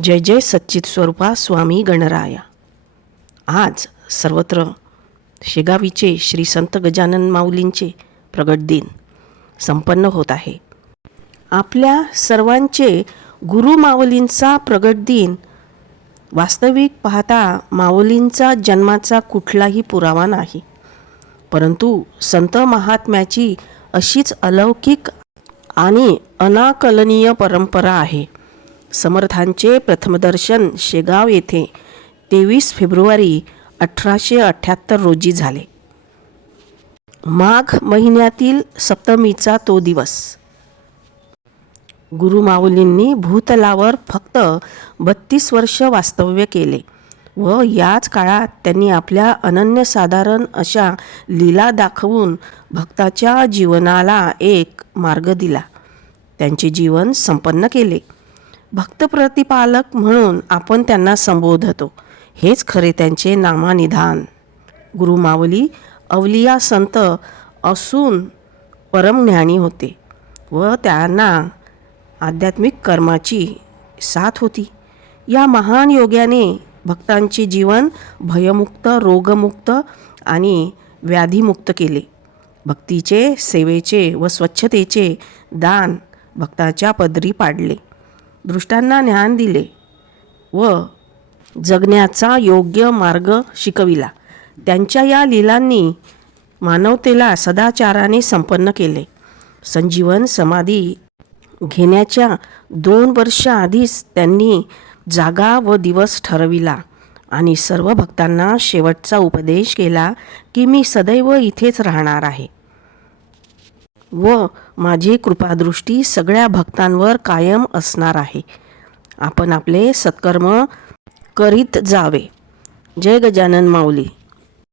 जय जय सच्चित स्वरूपा स्वामी गणराया। आज सर्वत्र शेगावीचे श्री संत गजानन माऊलींचे प्रगट दिन संपन्न होत आहे। आपल्या सर्वांचे गुरु माऊलींचा प्रगट दिन वास्तविक पाहता माऊलींचा जन्माचा कुठलाही पुरावा नाही, परंतु संत महात्म्याची अशीच अलौकिक आणि अनाकलनीय परंपरा आहे। समर्थांचे प्रथमदर्शन शेगाव येथे 23 फेब्रुवारी 1878 रोजी झाले। माघ महिन्यातील सप्तमीचा तो दिवस। गुरु माऊलींनी भूतलावर फक्त 32 वर्ष वास्तव्य केले व याच काळात त्यांनी आपल्या अनन्यसाधारण अशा लीला दाखवून भक्ताच्या जीवनाला एक मार्ग दिला, त्यांचे जीवन संपन्न केले। भक्त प्रतिपालक म्हणून आपण त्यांना संबोधतो, हेच खरे त्यांचे नामानिधान। गुरु माऊली अवलिया संत असून परमज्ञानी होते व त्यांना आध्यात्मिक कर्माची साथ होती। या महान योग्याने भक्तांचे जीवन भयमुक्त, रोगमुक्त आणि व्याधीमुक्त केले। भक्तीचे, सेवेचे व स्वच्छतेचे दान भक्ताच्या पदरी पाडले, दृष्टांना ज्ञान दिले व जगण्याचा योग्य मार्ग शिकविला। त्यांच्या या लीलांनी मानवतेला सदाचाराने संपन्न केले। संजीवन समाधी घेण्याच्या 2 वर्ष आधीच त्यांनी जागा व दिवस ठरविला आणि सर्व भक्तांना शेवटचा उपदेश केला की मी सदैव इथेच राहणार आहे व माझी कृपादृष्टी सगळ्या भक्तांवर कायम असणार आहे। आपण आपले सत्कर्म करीत जावे। जय गजानन माऊली।